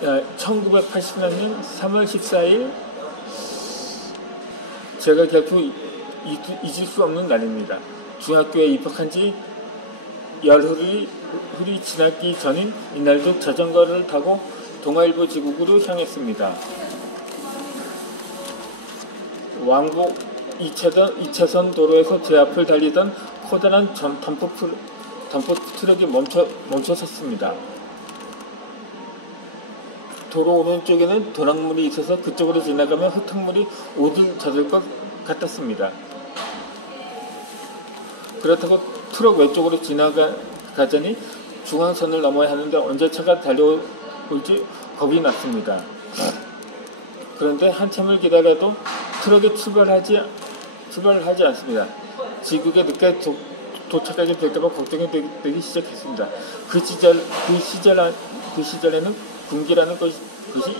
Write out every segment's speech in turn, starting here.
1984년 3월 14일 제가 결코 잊을 수 없는 날입니다. 중학교에 입학한 지 열흘이 지나기 전인 이날도 자전거를 타고 동아일보 지국으로 향했습니다. 왕복 2차선 도로에서 제 앞을 달리던 커다란 덤프 트럭이 멈춰 섰습니다. 도로 오른쪽에는 도랑물이 있어서 그쪽으로 지나가면 흙탕물이 오줌 젖을 것 같았습니다. 그렇다고 트럭 왼쪽으로 지나가자니 중앙선을 넘어야 하는데 언제 차가 달려올지 겁이 났습니다. 그런데 한참을 기다려도 트럭이 출발하지 않습니다. 지국에 늦게 도착하게 될까봐 걱정이 되기 시작했습니다. 그 시절에는 군기라는 것이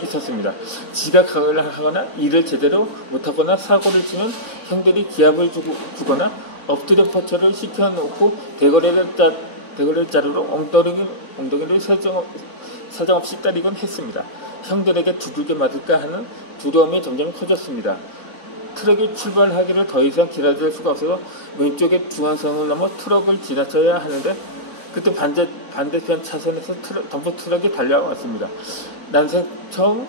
있었습니다. 지각하거나 일을 제대로 못하거나 사고를 치면 형들이 기합을 주거나 엎드려 퍼쳐를 시켜놓고 대거래를 자르러 엉덩이를 사정없이 때리곤 했습니다. 형들에게 두들겨 맞을까 하는 두려움이 점점 커졌습니다. 트럭이 출발하기를 더 이상 기다릴 수가 없어서 왼쪽의 중앙선을 넘어 트럭을 지나쳐야 하는데 그때 반대편 차선에서 덤프 트럭이 달려왔습니다. 난생 처음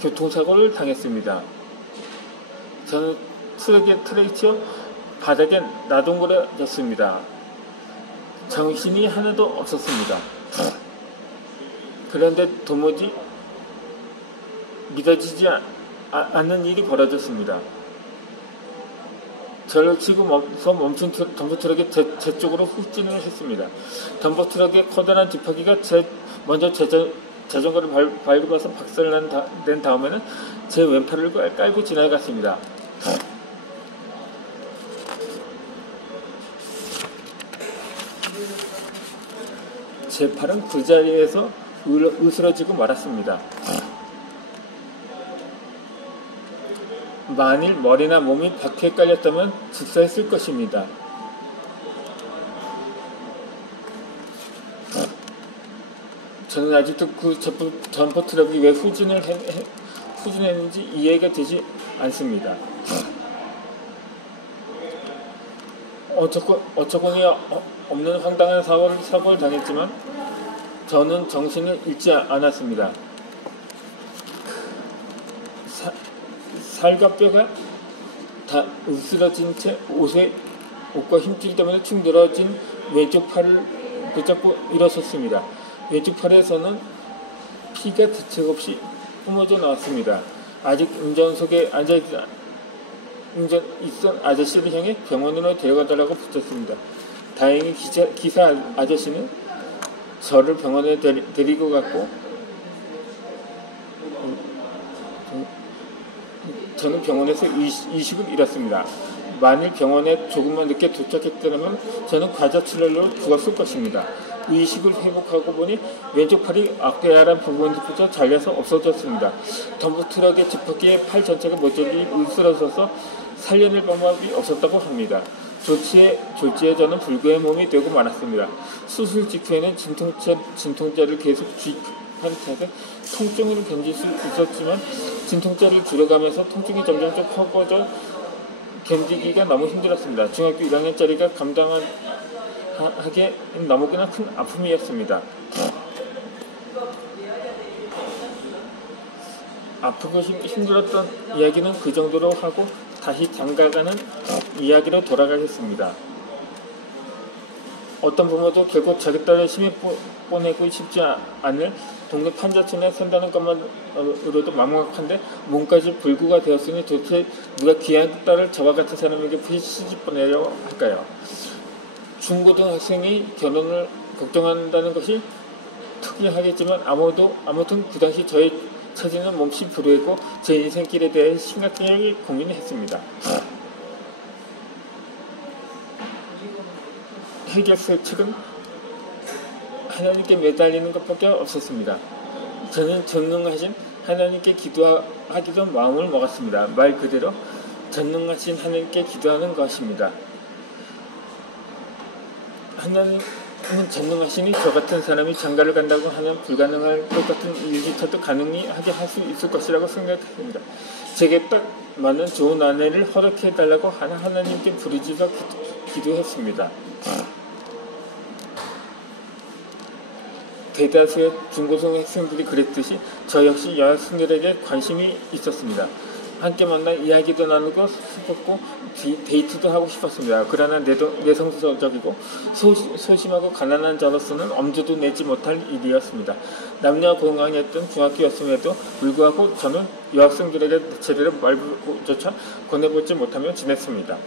교통사고를 당했습니다. 저는 트럭에 치여 바닥에 나동거려졌습니다. 정신이 하나도 없었습니다. 그런데 도무지 믿어지지 않는 일이 벌어졌습니다. 저를 치고 멈춘 덤프트럭이 제 쪽으로 훅진을 했습니다. 덤프트럭의 커다란 지팡이가 먼저 자전거를 밟아서 박살을 낸 다음에는 제 왼팔을 깔고 지나갔습니다. 제 팔은 그 자리에서 으스러지고 말았습니다. 만일 머리나 몸이 바퀴에 깔렸다면 즉사했을 것입니다. 저는 아직도 그 덤프 트럭이 왜 후진했는지 이해가 되지 않습니다. 어처구니 없는 황당한 사고를 당했지만 저는 정신을 잃지 않았습니다. 살과 뼈가 다 으스러진 채 옷과 힘줄 때문에 축 늘어진 왼쪽 팔을 붙잡고 일어섰습니다. 왼쪽 팔에서는 피가 대책 없이 뿜어져 나왔습니다. 아직 운전석에 앉아있던 아저씨를 향해 병원으로 데려가달라고 붙였습니다. 다행히 기사 아저씨는 저를 병원에 데리고 갔고 저는 병원에서 이식을 잃었습니다. 만일 병원에 조금만 늦게 도착했다면 저는 과자출혈로 죽었을 것입니다. 의식을 회복하고 보니 왼쪽 팔이 악대야란 부분부터 잘려서 없어졌습니다. 덤프트럭의 지퍼기에 팔 전체가 모조리 으스러져서 살려낼 방법이 없었다고 합니다. 졸지에 저는 불구의 몸이 되고 말았습니다. 수술 직후에는 진통제를 계속 주입한 탓에 통증을 견딜 수 있었지만 진통제를 줄여가면서 통증이 점점 커져 견디기가 너무 힘들었습니다. 중학교 1학년짜리가 감당하기에 너무나 큰 아픔이었습니다. 아프고 힘들었던 이야기는 그 정도로 하고 다시 장가가는 이야기로 돌아가겠습니다. 어떤 부모도 결국 자기 딸을 심히 보내고 싶지 않을 동네 판자촌에 산다는 것만으로도 막막한데 몸까지 불구가 되었으니 도대체 누가 귀한 딸을 저와 같은 사람에게 시집 보내려고 할까요? 중고등학생이 결혼을 걱정한다는 것이 특이하겠지만 아무튼 그 당시 저의 처지는 몹시 불우했고 제 인생길에 대해 심각하게 고민했습니다. 해결책은 하나님께 매달리는 것밖에 없었습니다. 저는 전능하신 하나님께 기도하기도 마음을 먹었습니다. 말 그대로 전능하신 하나님께 기도하는 것입니다. 전능하시니 저 같은 사람이 장가를 간다고 하면 불가능할 것 같은 일조차도 가능히 하게 할 수 있을 것이라고 생각합니다. 제게 딱 맞는 좋은 아내를 허락해 달라고 하나님께 부르짖어 기도했습니다. 대다수의 중고등 학생들이 그랬듯이 저 역시 여학생들에게 관심이 있었습니다. 함께 만나 이야기도 나누고 싶었고 데이트도 하고 싶었습니다. 그러나 내성적이고 소심하고 가난한 저로서는 엄두도 내지 못할 일이었습니다. 남녀공학이었던 중학교였음에도 불구하고 저는 여학생들에게 제대로 말조차 권해보지 못하며 지냈습니다.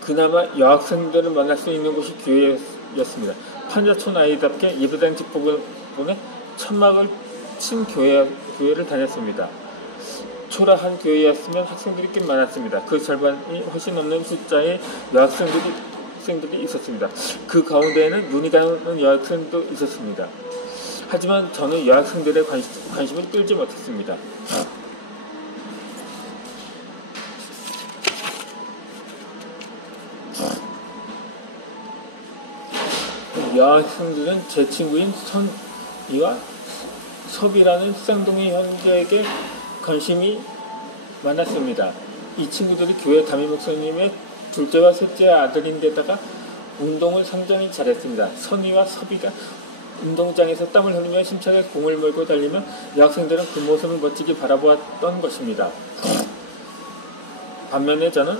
그나마 여학생들을 만날 수 있는 곳이 교회였습니다. 판자촌 아이답게 예배당 집복원에 천막을 친 교회를 다녔습니다. 초라한 교회였으면 학생들이 꽤 많았습니다. 그 절반이 훨씬 넘는 숫자의 여학생들이 있었습니다. 그 가운데에는 눈이 가는 여학생도 있었습니다. 하지만 저는 여학생들의 관심을 끌지 못했습니다. 여학생들은 제 친구인 선이와 섭이라는 쌍둥이 형제에게 관심이 많았습니다. 이 친구들이 교회 담임 목사님의 둘째와 셋째 아들인데다가 운동을 상당히 잘했습니다. 선이와 섭이가 운동장에서 땀을 흘리며 힘차게 공을 몰고 달리면 여학생들은 그 모습을 멋지게 바라보았던 것입니다. 반면에 저는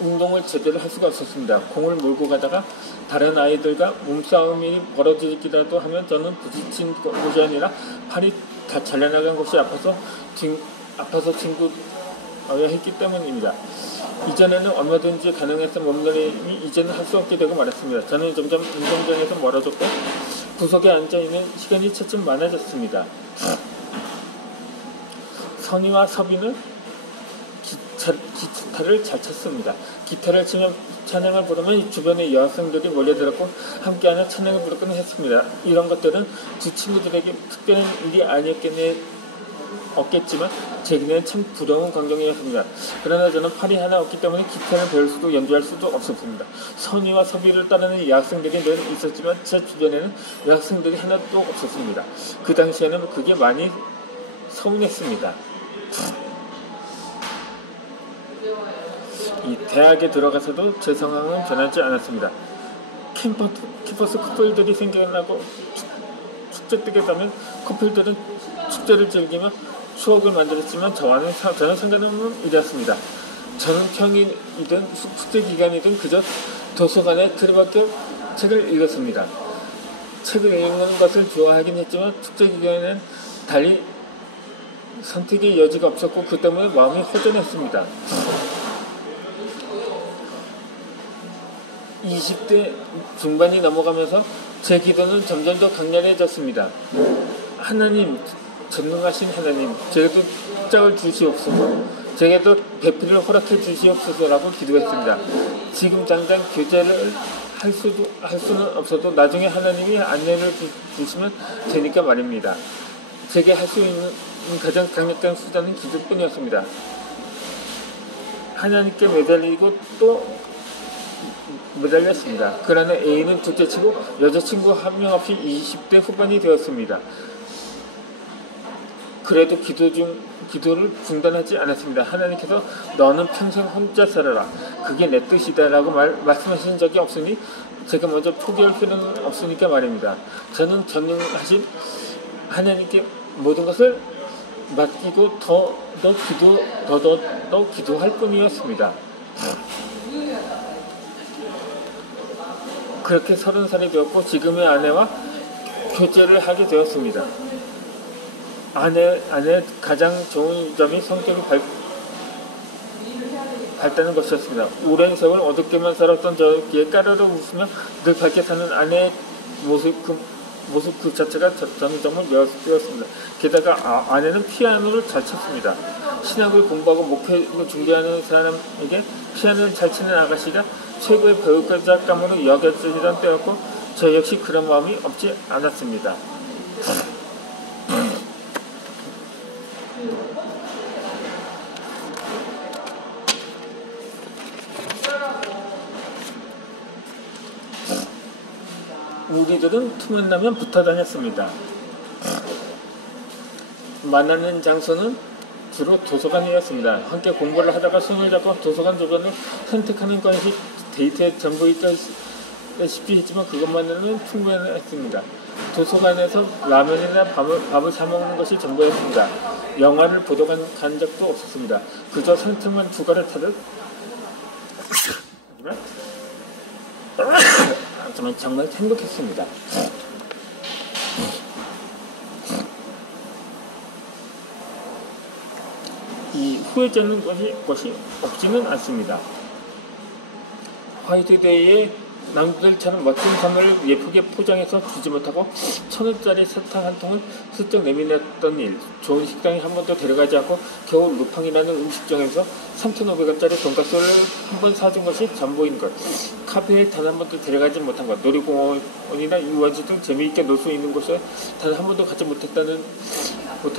운동을 제대로 할 수가 없었습니다. 공을 몰고 가다가 다른 아이들과 몸싸움이 벌어지기라도 하면 저는 부딪힌 곳이 아니라 팔이 다 잘려나간 곳이 아파서 친구여야 했기 때문입니다. 이전에는 얼마든지 가능했던 몸놀림이 이제는 할 수 없게 되고 말았습니다. 저는 점점 운동장에서 멀어졌고 구석에 앉아있는 시간이 차츰 많아졌습니다. 선이와 섭이는 기타를 잘 쳤습니다. 기타를 치며 찬양을 부르면 주변의 여학생들이 몰려들었고 함께하는 찬양을 부르곤 했습니다. 이런 것들은 두 친구들에게 특별한 일이 없겠지만 제게는 참 부러운 광경이었습니다. 그러나 저는 팔이 하나 없기 때문에 기타를 배울 수도 연주할 수도 없었습니다. 선의와 섭이를 따르는 여학생들이 늘 있었지만 제 주변에는 여학생들이 하나도 없었습니다. 그 당시에는 그게 많이 서운했습니다. 이 대학에 들어가서도 제 상황은 변하지 않았습니다. 캠퍼스 커플들이 생겨나고 축제 때게 되면 커플들은 축제를 즐기며 추억을 만들었지만 저는 상관없는 일이었습니다. 저는 평일이든 숙제 기간이든 그저 도서관에 들어박혀 책을 읽었습니다. 책을 읽는 것을 좋아하긴 했지만 축제 기간에는 달리 선택의 여지가 없었고 그 때문에 마음이 허전했습니다. 20대 중반이 넘어가면서 제 기도는 점점 더 강렬해졌습니다. 하나님, 전능하신 하나님, 제게도 짝을 주시옵소서, 제게도 배필을 허락해 주시옵소서라고 기도했습니다. 지금 당장 교제를 할 수는 없어도 나중에 하나님이 안내를 주시면 되니까 말입니다. 제게 할 수 있는 가장 강력한 수단은 기도뿐이었습니다. 하나님께 매달리고 또 매달렸습니다. 그러나 A는 둘째치고 여자친구 한 명 없이 20대 후반이 되었습니다. 그래도 기도를 중단하지 않았습니다. 하나님께서 너는 평생 혼자 살아라, 그게 내 뜻이다 라고 말씀하신 적이 없으니 제가 먼저 포기할 필요는 없으니까 말입니다. 저는 전능하신 하나님께 모든 것을 맡기고 더 기도할 뿐이었습니다. 그렇게 30살이 되었고 지금의 아내와 교제를 하게 되었습니다. 아내의 가장 좋은 점이 성격이 밝다는 것이었습니다. 오랜 세월 어둡게만 살았던 저기에 까르르 웃으며 늘 밝게 사는 아내의 모습 그 자체가 저는 정말 매웠습니다. 게다가 아내는 피아노를 잘 쳤습니다. 신학을 공부하고 목회를 준비하는 사람에게 피아노를 잘 치는 아가씨가 최고의 배우자감으로 여겨지던 때였고 저 역시 그런 마음이 없지 않았습니다. 우리들은 틈만 나면 붙어 다녔습니다. 만나는 장소는 주로 도서관이었습니다. 함께 공부를 하다가 손을 잡고 도서관 주변을 선택하는 것이 데이트의 전부이다시피 했지만 그것만으로는 충분했습니다. 도서관에서 라면이나 밥을 사 먹는 것이 전부였습니다. 영화를 보러 간 적도 없었습니다. 그저 산책만 주가를 타듯 하지만 정말 행복했습니다. 이 후회되는 것이 없지는 않습니다. 화이트데이에 남들처럼 멋진 선물을 예쁘게 포장해서 주지 못하고 1,000원짜리 사탕 한 통을 슬쩍 내밀었던 일, 좋은 식당에 한 번도 데려가지 않고 겨우 루팡이라는 음식점에서 3,500원짜리 돈가스를 한 번 사준 것이 전부인 것, 카페에 단 한 번도 데려가지 못한 것, 놀이공원이나 유원지 등 재미있게 놀 수 있는 곳에 단 한 번도 가지 못한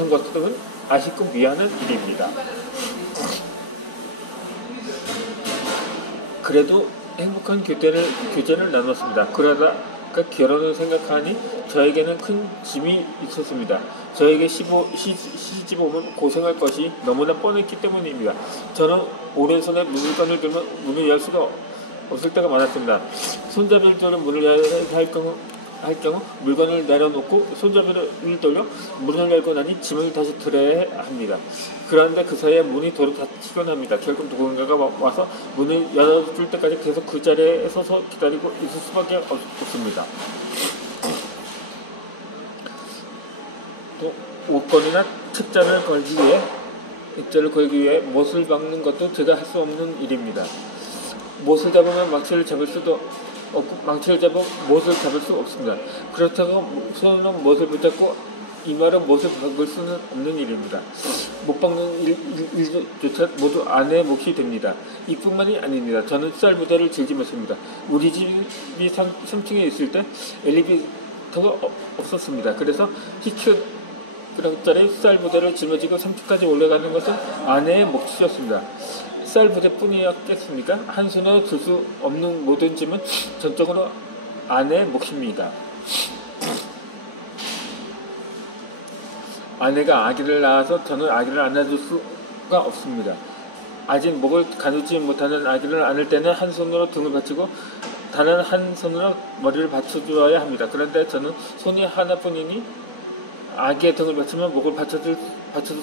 것들은 아쉽고 미안한 일입니다. 그래도 행복한 교제를 나눴습니다. 그러다가 결혼을 생각하니 저에게는 큰 짐이 있었습니다. 저에게 시집 오면 고생할 것이 너무나 뻔했기 때문입니다. 저는 오른손에 물건을 들면 문을 열 수가 없을 때가 많았습니다. 손잡이를 돌려 문을 열어야 할 경우 물건을 내려놓고 손잡이를 돌려 문을 열고 나니 짐을 다시 들어야 합니다. 그런데 그 사이에 문이 도로 닫히곤 합니다. 결국 누군가가 와서 문을 열어줄 때까지 계속 그 자리에 서서 기다리고 있을 수밖에 없습니다. 또 옷걸이나 책자를 걸기 위해 못을 박는 것도 제가 할 수 없는 일입니다. 못을 잡으면 망치를 잡을 수도 없고 망치를 잡아 못을 잡을 수 없습니다. 그렇다고 손으로 못을 붙잡고 이마로 못을 박을 수는 없는 일입니다. 못 박는 일조차 모두 아내의 몫이 됩니다. 이뿐만이 아닙니다. 저는 쌀 부대를 즐기 못합니다. 우리 집이 3층에 있을 때 엘리베이터가 없었습니다. 그래서 히트럭짜리 쌀 부대를 짊어지고 3층까지 올라가는 것은 아내의 몫이었습니다. 쌀 부대뿐이었겠습니까? 한 손으로 들 수 없는 모든 짐은 전적으로 아내의 몫입니다. 아내가 아기를 낳아서 저는 아기를 안아줄 수가 없습니다. 아직 목을 가누지 못하는 아기를 안을 때는 한 손으로 등을 받치고 다른 한 손으로 머리를 받쳐주어야 합니다. 그런데 저는 손이 하나뿐이니 아기의 등을 받치면 목을 받쳐줄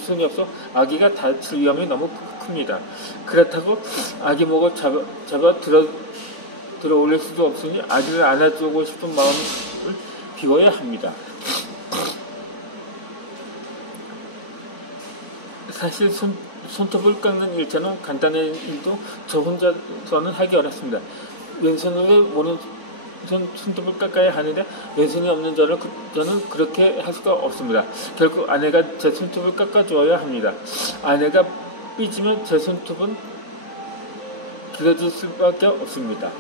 손이 없어 아기가 다칠 위험이 너무 큽니다. 그렇다고 아기 목을 잡아 들어 올릴 수도 없으니 아기를 안아주고 싶은 마음을 비워야 합니다. 사실 손톱을 깎는 일처럼 간단한 일도 저 혼자서는 하기 어렵습니다. 왼손으로 오른손 손톱을 깎아야 하는데 왼손이 없는 저는 그렇게 할 수가 없습니다. 결국 아내가 제 손톱을 깎아주어야 합니다. 아내가 삐지면 제 손톱은 길어질 수밖에 없습니다.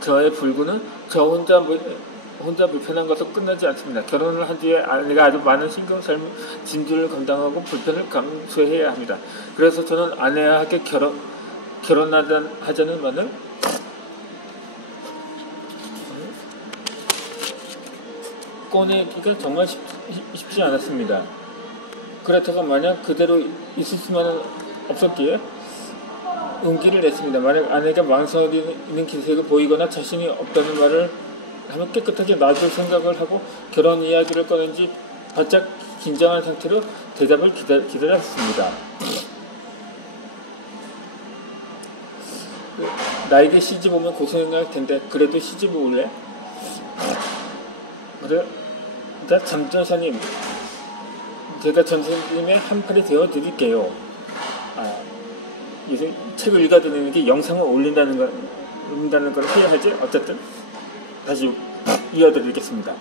저의 불구는 저 혼자 불편한 것으로 끝나지 않습니다. 결혼을 한 뒤에 아내가 아주 많은 신경 삶의 짐들을 감당하고 불편을 감수해야 합니다. 그래서 저는 아내와 함께 결혼하자는 말을 꺼내기가 정말 쉽지 않았습니다. 그렇다고 만약 그대로 있을 수만은 없었기에 용기를 냈습니다. 만약 아내가 망설이는 기색을 보이거나 자신이 없다는 말을 하면 깨끗하게 놔줄 생각을 하고 결혼 이야기를 꺼낸지 바짝 긴장한 상태로 대답을 기다렸습니다. 나에게 시집 오면 고생할 텐데 그래도 시집을 올래? 그래? 잠전사님, 제가 전사님의 한팔이 되어 드릴게요. 이제 책을 읽어드리는 게 영상을 올린다는 걸 해야 하지. 어쨌든 다시 이어드리겠습니다.